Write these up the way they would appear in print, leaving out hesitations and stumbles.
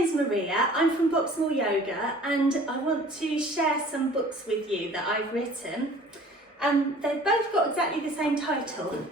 name's Maria, I'm from Boxmore Yoga, and I want to share some books with you that I've written. They've both got exactly the same title.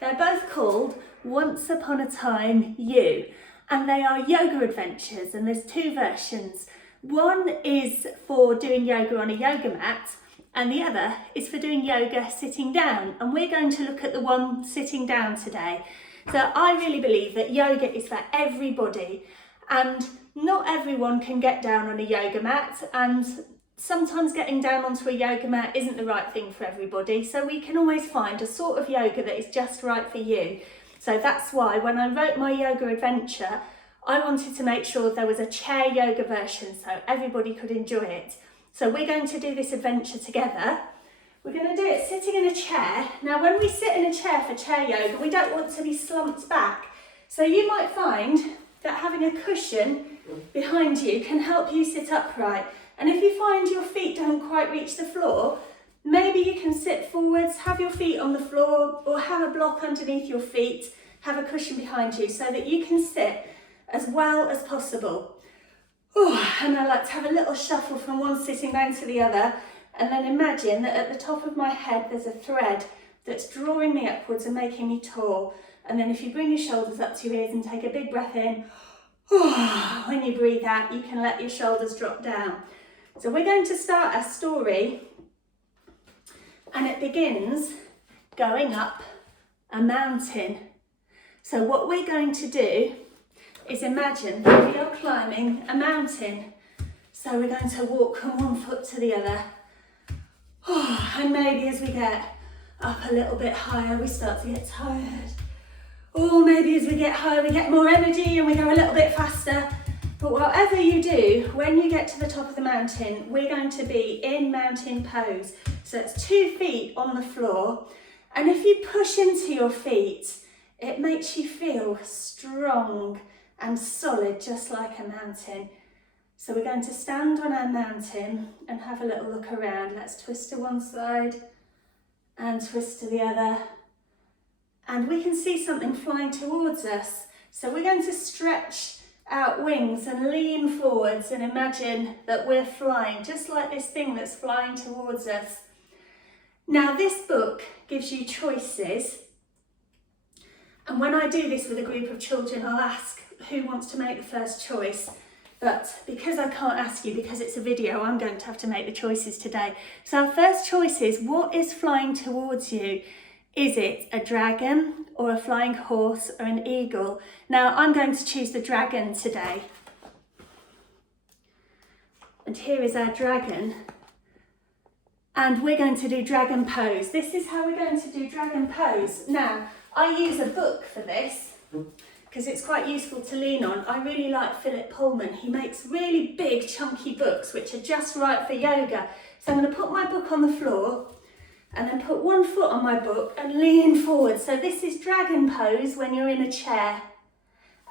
They're both called Once Upon a Time You, and they are yoga adventures, and there's two versions. One is for doing yoga on a yoga mat, and the other is for doing yoga sitting down, and we're going to look at the one sitting down today. So I really believe that yoga is for everybody, and not everyone can get down on a yoga mat, and sometimes getting down onto a yoga mat isn't the right thing for everybody, so we can always find a sort of yoga that is just right for you. So that's why when I wrote my yoga adventure, I wanted to make sure there was a chair yoga version so everybody could enjoy it. So we're going to do this adventure together. We're going to do it sitting in a chair. Now when we sit in a chair for chair yoga, we don't want to be slumped back. So you might find that having a cushion behind you can help you sit upright. And if you find your feet don't quite reach the floor, maybe you can sit forwards, have your feet on the floor, or have a block underneath your feet, have a cushion behind you so that you can sit as well as possible. And I like to have a little shuffle from one sitting down to the other, and then imagine that at the top of my head there's a thread that's drawing me upwards and making me tall. And then if you bring your shoulders up to your ears and take a big breath in, when you breathe out, you can let your shoulders drop down. So we're going to start our story, and it begins going up a mountain. So what we're going to do is imagine that we are climbing a mountain. So we're going to walk from one foot to the other. And maybe as we get up a little bit higher, we start to get tired. Or maybe as we get higher, we get more energy and we go a little bit faster. But whatever you do, when you get to the top of the mountain, we're going to be in mountain pose. So it's 2 feet on the floor. And if you push into your feet, it makes you feel strong and solid, just like a mountain. So we're going to stand on our mountain and have a little look around. Let's twist to one side and twist to the other. And we can see something flying towards us. So we're going to stretch out wings and lean forwards and imagine that we're flying, just like this thing that's flying towards us. Now this book gives you choices. And when I do this with a group of children, I'll ask who wants to make the first choice. But because I can't ask you, because it's a video, I'm going to have to make the choices today. So our first choice is, what is flying towards you? Is it a dragon or a flying horse or an eagle? Now I'm going to choose the dragon today. And here is our dragon. And we're going to do dragon pose. This is how we're going to do dragon pose. Now, I use a book for this because it's quite useful to lean on. I really like Philip Pullman. He makes really big, chunky books which are just right for yoga. So I'm going to put my book on the floor and then put one foot on my book and lean forward. So this is dragon pose when you're in a chair.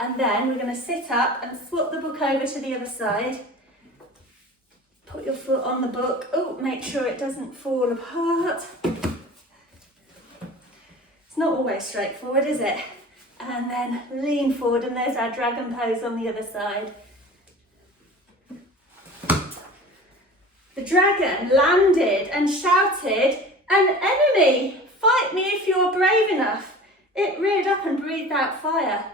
And then we're going to sit up and swap the book over to the other side. Put your foot on the book. Make sure it doesn't fall apart. It's not always straightforward, is it? And then lean forward, and there's our dragon pose on the other side. The dragon landed and shouted, "An enemy! Fight me if you're brave enough." It reared up and breathed out fire.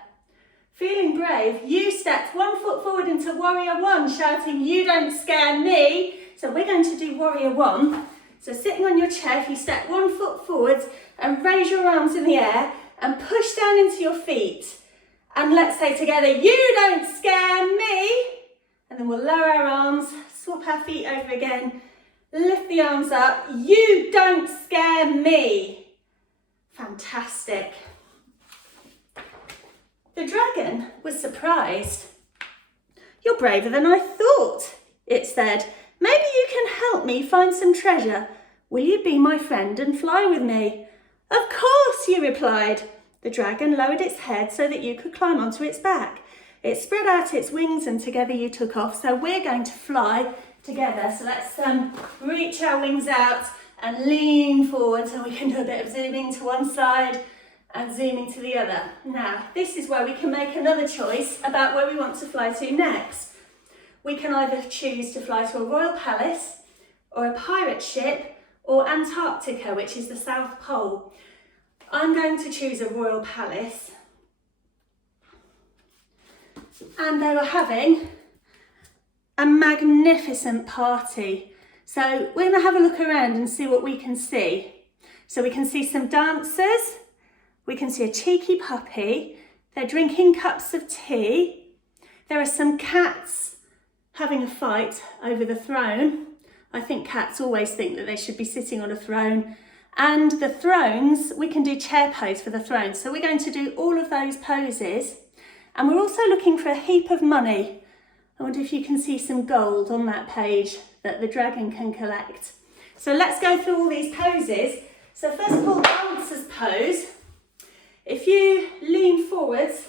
Feeling brave, you stepped 1 foot forward into warrior 1, shouting, "You don't scare me." So we're going to do warrior 1. So sitting on your chair, if you step 1 foot forwards and raise your arms in the air and push down into your feet. And let's say together, "You don't scare me." And then we'll lower our arms, swap our feet over again, lift the arms up. "You don't scare me." Fantastic. The dragon was surprised. "You're braver than I thought," it said. "Maybe you can help me find some treasure. Will you be my friend and fly with me?" "Of course," you replied. The dragon lowered its head so that you could climb onto its back. It spread out its wings and together you took off. So we're going to fly together. So let's reach our wings out and lean forward, so we can do a bit of zooming to one side and zoom into the other. Now, this is where we can make another choice about where we want to fly to next. We can either choose to fly to a royal palace, or a pirate ship, or Antarctica, which is the South Pole. I'm going to choose a royal palace. And they were having a magnificent party. So we're going to have a look around and see what we can see. So we can see some dancers, we can see a cheeky puppy, they're drinking cups of tea, there are some cats having a fight over the throne. I think cats always think that they should be sitting on a throne. And the thrones, we can do chair pose for the throne. So we're going to do all of those poses. And we're also looking for a heap of money. I wonder if you can see some gold on that page that the dragon can collect. So let's go through all these poses. So first of all, dancer's pose. If you lean forwards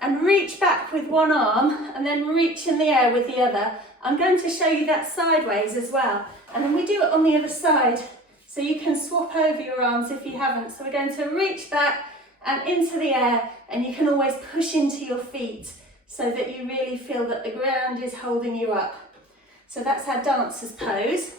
and reach back with one arm and then reach in the air with the other, I'm going to show you that sideways as well. And then we do it on the other side. So you can swap over your arms if you haven't. So we're going to reach back and into the air, and you can always push into your feet so that you really feel that the ground is holding you up. So that's our dancer's pose.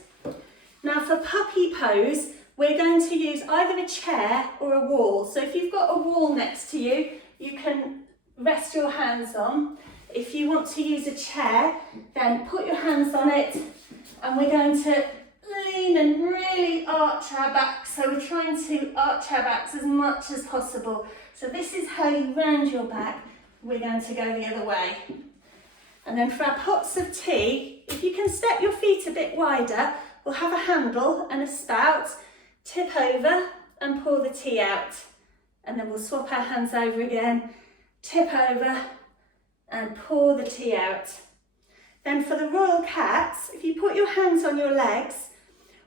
Now for puppy pose, we're going to use either a chair or a wall. So if you've got a wall next to you, you can rest your hands on. If you want to use a chair, then put your hands on it, and we're going to lean and really arch our backs. So we're trying to arch our backs as much as possible. So this is how you round your back. We're going to go the other way. And then for our pots of tea, if you can step your feet a bit wider, we'll have a handle and a spout, tip over and pour the tea out. And then we'll swap our hands over again, tip over and pour the tea out. Then for the royal cats, if you put your hands on your legs,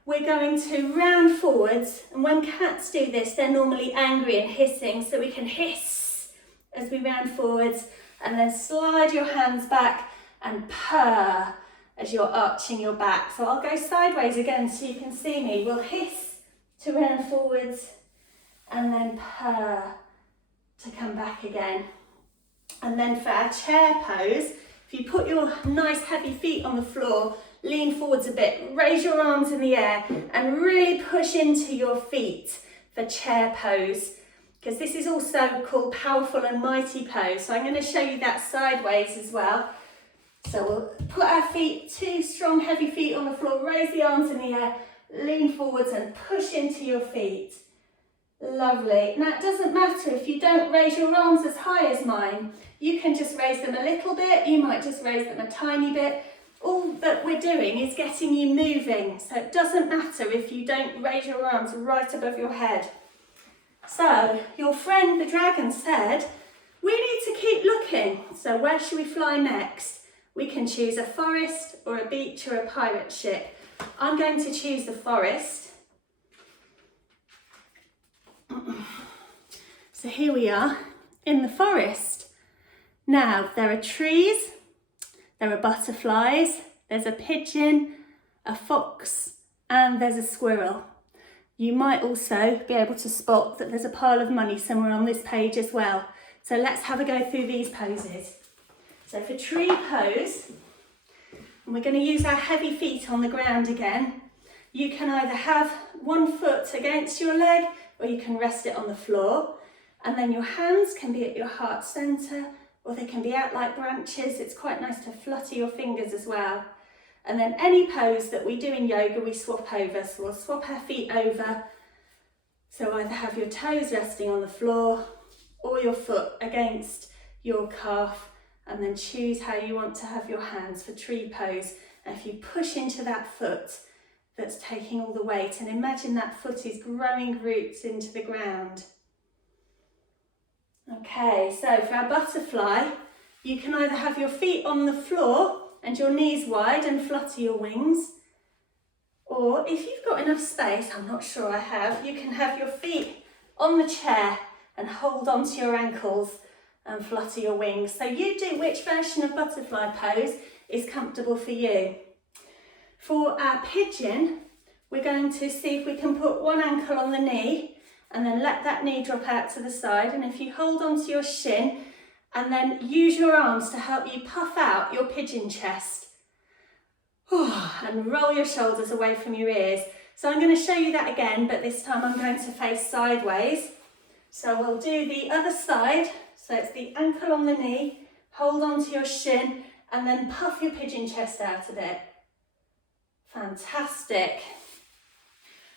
we're going to round forwards, and when cats do this, they're normally angry and hissing, so we can hiss as we round forwards, and then slide your hands back and purr as you're arching your back. So I'll go sideways again so you can see me. We'll hiss to round forwards, and then purr to come back again. And then for our chair pose, if you put your nice heavy feet on the floor, lean forwards a bit, raise your arms in the air and really push into your feet for chair pose, because this is also called powerful and mighty pose. So I'm going to show you that sideways as well. So we'll put our feet, two strong heavy feet on the floor, raise the arms in the air, lean forwards and push into your feet. Lovely. Now it doesn't matter if you don't raise your arms as high as mine. You can just raise them a little bit, you might just raise them a tiny bit. All that we're doing is getting you moving, so it doesn't matter if you don't raise your arms right above your head. So your friend the dragon said, we need to keep looking. So where should we fly next? We can choose a forest or a beach or a pirate ship. I'm going to choose the forest. So here we are in the forest. Now there are trees, there are butterflies, there's a pigeon, a fox, and there's a squirrel. You might also be able to spot that there's a pile of money somewhere on this page as well. So let's have a go through these poses. So for tree pose, and we're going to use our heavy feet on the ground again. You can either have one foot against your leg or you can rest it on the floor. And then your hands can be at your heart centre, or they can be out like branches. It's quite nice to flutter your fingers as well. And then any pose that we do in yoga, we swap over. So we'll swap our feet over. So either have your toes resting on the floor or your foot against your calf, and then choose how you want to have your hands for tree pose. And if you push into that foot that's taking all the weight, and imagine that foot is growing roots into the ground. Okay, so for our butterfly, you can either have your feet on the floor and your knees wide and flutter your wings, or if you've got enough space, I'm not sure I have, you can have your feet on the chair and hold onto your ankles and flutter your wings. So you do which version of butterfly pose is comfortable for you. For our pigeon, we're going to see if we can put one ankle on the knee and then let that knee drop out to the side. And if you hold onto your shin and then use your arms to help you puff out your pigeon chest. And roll your shoulders away from your ears. So I'm going to show you that again, but this time I'm going to face sideways. So we'll do the other side. So it's the ankle on the knee, hold onto your shin, and then puff your pigeon chest out a bit. Fantastic.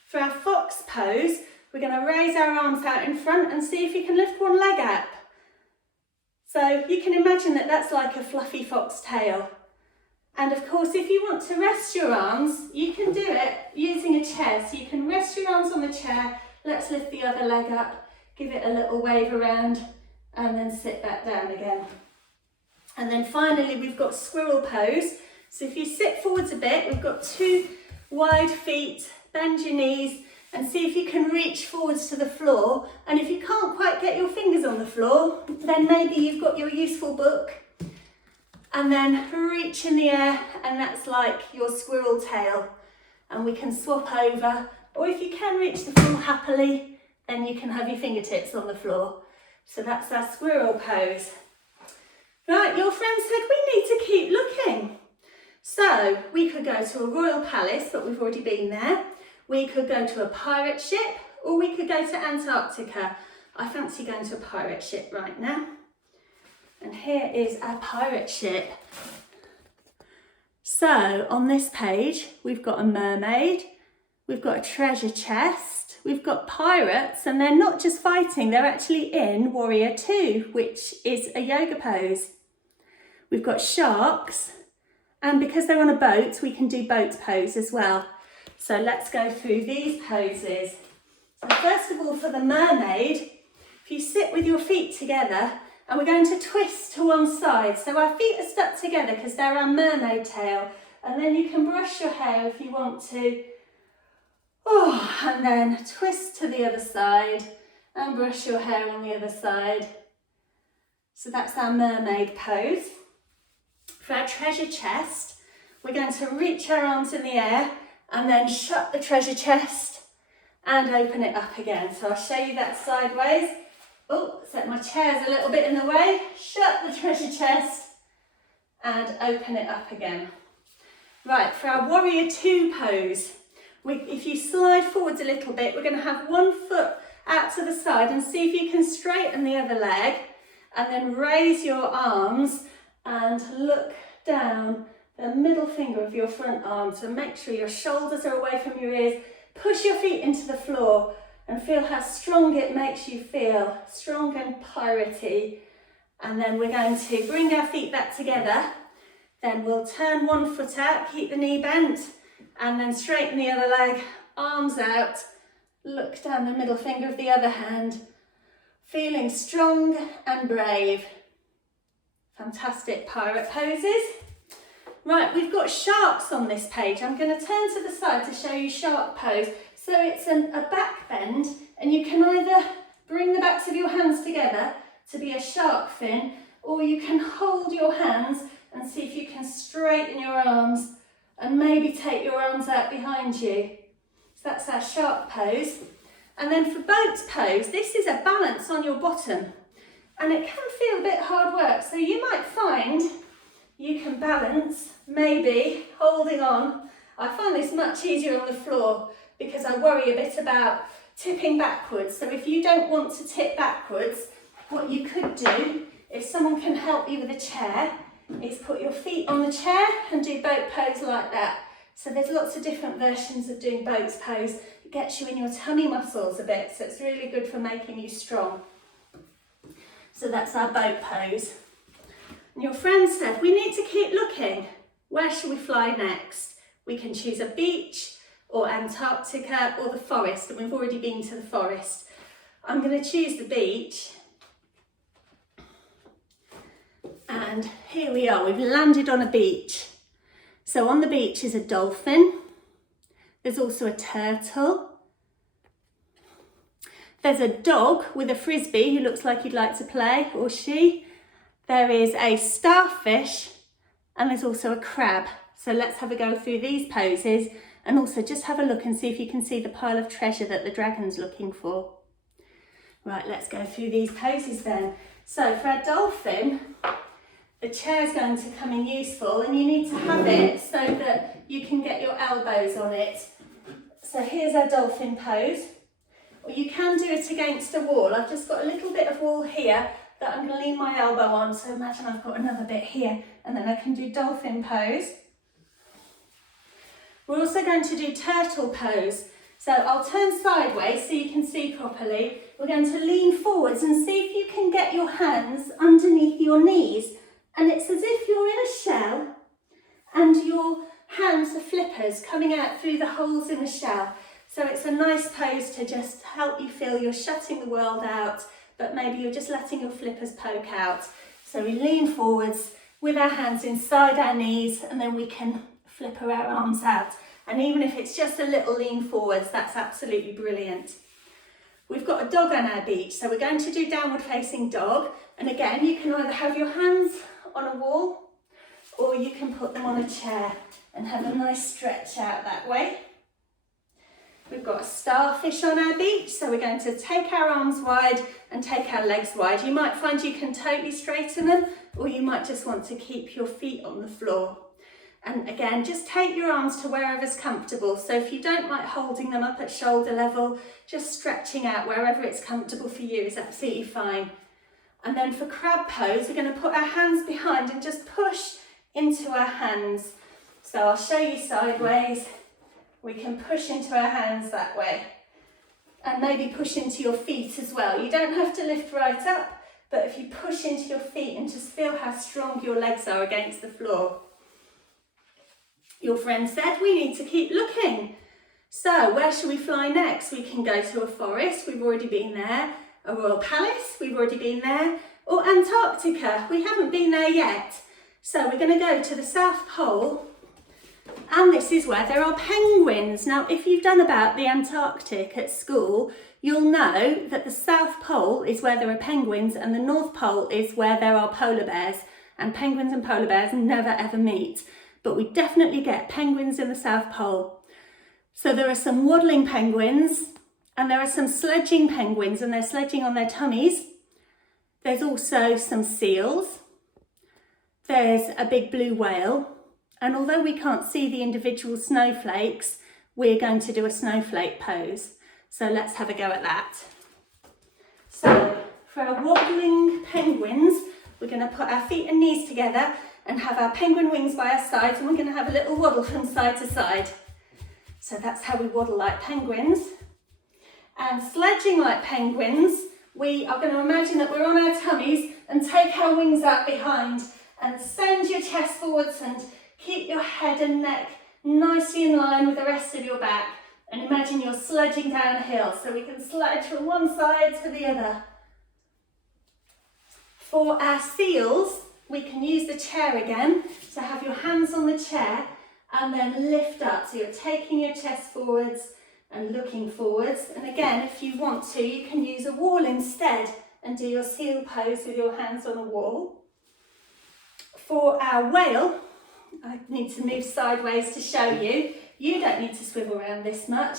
For our fox pose, we're going to raise our arms out in front and see if you can lift one leg up. So you can imagine that that's like a fluffy fox tail. And of course, if you want to rest your arms, you can do it using a chair. So you can rest your arms on the chair. Let's lift the other leg up, give it a little wave around, and then sit back down again. And then finally, we've got squirrel pose. So if you sit forwards a bit, we've got 2 wide feet, bend your knees, and see if you can reach forwards to the floor. And if you can't quite get your fingers on the floor, then maybe you've got your useful book. And then reach in the air, and that's like your squirrel tail. And we can swap over, or if you can reach the floor happily, then you can have your fingertips on the floor. So that's our squirrel pose. Right, your friend said we need to keep looking. So we could go to a royal palace, but we've already been there. We could go to a pirate ship, or we could go to Antarctica. I fancy going to a pirate ship right now. And here is our pirate ship. So on this page, we've got a mermaid, we've got a treasure chest, we've got pirates, and they're not just fighting, they're actually in Warrior 2, which is a yoga pose. We've got sharks, and because they're on a boat, we can do boat pose as well. So let's go through these poses. So first of all, for the mermaid, if you sit with your feet together, and we're going to twist to one side. So our feet are stuck together because they're our mermaid tail. And then you can brush your hair if you want to. And then twist to the other side and brush your hair on the other side. So that's our mermaid pose. For our treasure chest, we're going to reach our arms in the air and then shut the treasure chest and open it up again. So I'll show you that sideways. Set my chairs a little bit in the way, shut the treasure chest and open it up again. Right, for our Warrior 2 pose, if you slide forwards a little bit, we're going to have one foot out to the side and see if you can straighten the other leg, and then raise your arms and look down the middle finger of your front arm. So make sure your shoulders are away from your ears, push your feet into the floor, and feel how strong it makes you feel, strong and piratey. And then we're going to bring our feet back together. Then we'll turn one foot out, keep the knee bent, and then straighten the other leg, arms out, look down the middle finger of the other hand, feeling strong and brave. Fantastic pirate poses. Right, we've got sharks on this page. I'm going to turn to the side to show you shark pose. So it's a back bend, and you can either bring the backs of your hands together to be a shark fin, or you can hold your hands and see if you can straighten your arms and maybe take your arms out behind you. So that's our shark pose. And then for boat pose, this is a balance on your bottom, and it can feel a bit hard work. So you might find you can balance, maybe holding on. I find this much easier on the floor, because I worry a bit about tipping backwards. So if you don't want to tip backwards, what you could do, if someone can help you with a chair, is put your feet on the chair and do boat pose like that. So there's lots of different versions of doing boat pose. It gets you in your tummy muscles a bit, so it's really good for making you strong. So that's our boat pose. And your friend said, we need to keep looking. Where shall we fly next? We can choose a beach, or Antarctica, or the forest, and we've already been to the forest. I'm going to choose the beach. And here we are, we've landed on a beach. So on the beach is a dolphin. There's also a turtle. There's a dog with a frisbee who looks like he'd like to play, or she. There is a starfish, and there's also a crab. So let's have a go through these poses, and also just have a look and see if you can see the pile of treasure that the dragon's looking for. Right, let's go through these poses then. So for a dolphin, the chair is going to come in useful, and you need to have it so that you can get your elbows on it. So here's our dolphin pose. Or you can do it against a wall. I've just got a little bit of wall here that I'm going to lean my elbow on. So imagine I've got another bit here, and then I can do dolphin pose. We're also going to do turtle pose. So I'll turn sideways so you can see properly. We're going to lean forwards and see if you can get your hands underneath your knees. And it's as if you're in a shell and your hands are flippers coming out through the holes in the shell. So it's a nice pose to just help you feel you're shutting the world out, but maybe you're just letting your flippers poke out. So we lean forwards with our hands inside our knees, and then we can flipper our arms out. And even if it's just a little lean forwards, that's absolutely brilliant. We've got a dog on our beach, so we're going to do downward facing dog. And again, you can either have your hands on a wall, or you can put them on a chair and have a nice stretch out that way. We've got a starfish on our beach, so we're going to take our arms wide and take our legs wide. You might find you can totally straighten them, or you might just want to keep your feet on the floor. And again, just take your arms to wherever's comfortable. So if you don't like holding them up at shoulder level, just stretching out wherever it's comfortable for you is absolutely fine. And then for crab pose, we're going to put our hands behind and just push into our hands. So I'll show you sideways. We can push into our hands that way. And maybe push into your feet as well. You don't have to lift right up, but if you push into your feet and just feel how strong your legs are against the floor. Your friend said we need to keep looking. So where should we fly next? We can go to a forest, we've already been there. A royal palace, we've already been there. Or Antarctica, we haven't been there yet. So we're going to go to the South Pole, and this is where there are penguins. Now, if you've done about the Antarctic at school, you'll know that the South Pole is where there are penguins and the North Pole is where there are polar bears. And penguins and polar bears never ever meet. But we definitely get penguins in the South Pole. So there are some waddling penguins, and there are some sledging penguins, and they're sledging on their tummies. There's also some seals. There's a big blue whale. And although we can't see the individual snowflakes, we're going to do a snowflake pose. So let's have a go at that. So for our waddling penguins, we're going to put our feet and knees together and have our penguin wings by our sides, and we're going to have a little waddle from side to side. So that's how we waddle like penguins. And sledging like penguins, we are going to imagine that we're on our tummies and take our wings out behind and send your chest forwards and keep your head and neck nicely in line with the rest of your back. And imagine you're sledging downhill, so we can slide from one side to the other. For our seals, we can use the chair again, so have your hands on the chair and then lift up. So you're taking your chest forwards and looking forwards. And again, if you want to, you can use a wall instead and do your seal pose with your hands on a wall. For our whale, I need to move sideways to show you. You don't need to swivel around this much.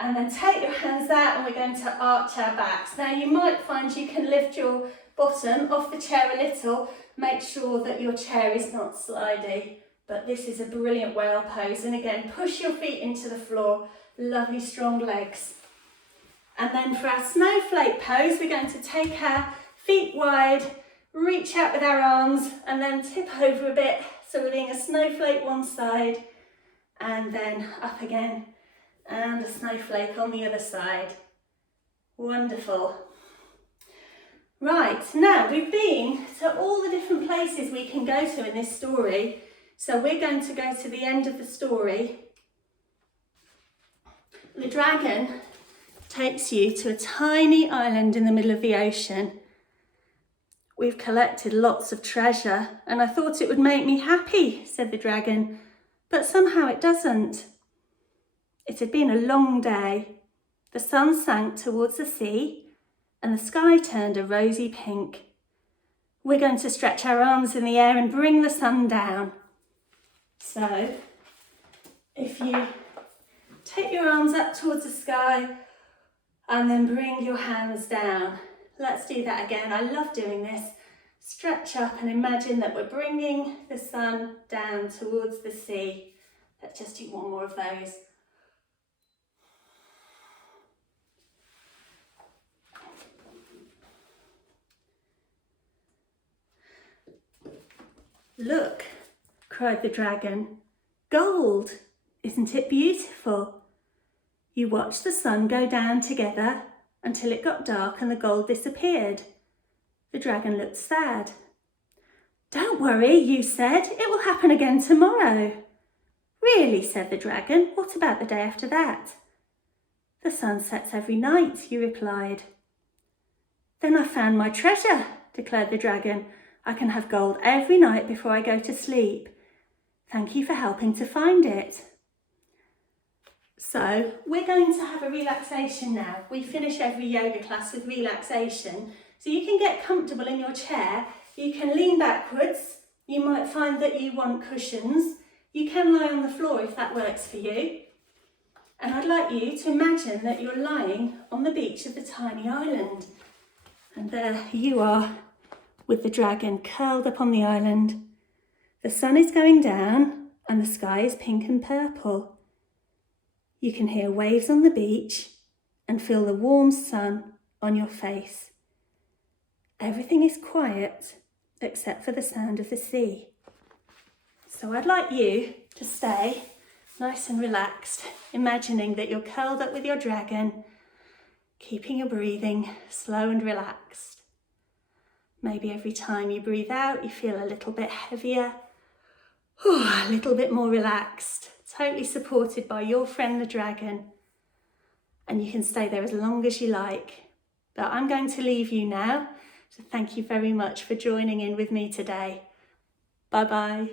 And then take your hands out, and we're going to arch our backs. Now you might find you can lift your bottom off the chair a little. Make sure that your chair is not slidey, but this is a brilliant whale pose. And again, push your feet into the floor, lovely strong legs. And then for our snowflake pose, we're going to take our feet wide, reach out with our arms, and then tip over a bit. So we're doing a snowflake one side, and then up again, and a snowflake on the other side. Wonderful. Right, now we've been to all the different places we can go to in this story. So we're going to go to the end of the story. The dragon takes you to a tiny island in the middle of the ocean. We've collected lots of treasure, and I thought it would make me happy, said the dragon, but somehow it doesn't. It had been a long day. The sun sank towards the sea, and the sky turned a rosy pink. We're going to stretch our arms in the air and bring the sun down. So, if you take your arms up towards the sky and then bring your hands down, let's do that again. I love doing this. Stretch up and imagine that we're bringing the sun down towards the sea. Let's just do one more of those. Look, cried the dragon. Gold! Isn't it beautiful? You watched the sun go down together until it got dark and the gold disappeared. The dragon looked sad. Don't worry, you said. It will happen again tomorrow. Really, said the dragon. What about the day after that? The sun sets every night, you replied. Then I found my treasure, declared the dragon. I can have gold every night before I go to sleep. Thank you for helping to find it. So we're going to have a relaxation now. We finish every yoga class with relaxation. So you can get comfortable in your chair. You can lean backwards. You might find that you want cushions. You can lie on the floor if that works for you. And I'd like you to imagine that you're lying on the beach of the tiny island. And there you are, with the dragon curled up on the island. The sun is going down and the sky is pink and purple. You can hear waves on the beach and feel the warm sun on your face. Everything is quiet except for the sound of the sea. So I'd like you to stay nice and relaxed, imagining that you're curled up with your dragon, keeping your breathing slow and relaxed. Maybe every time you breathe out, you feel a little bit heavier, a little bit more relaxed, totally supported by your friend the dragon. And you can stay there as long as you like. But I'm going to leave you now, so thank you very much for joining in with me today. Bye-bye.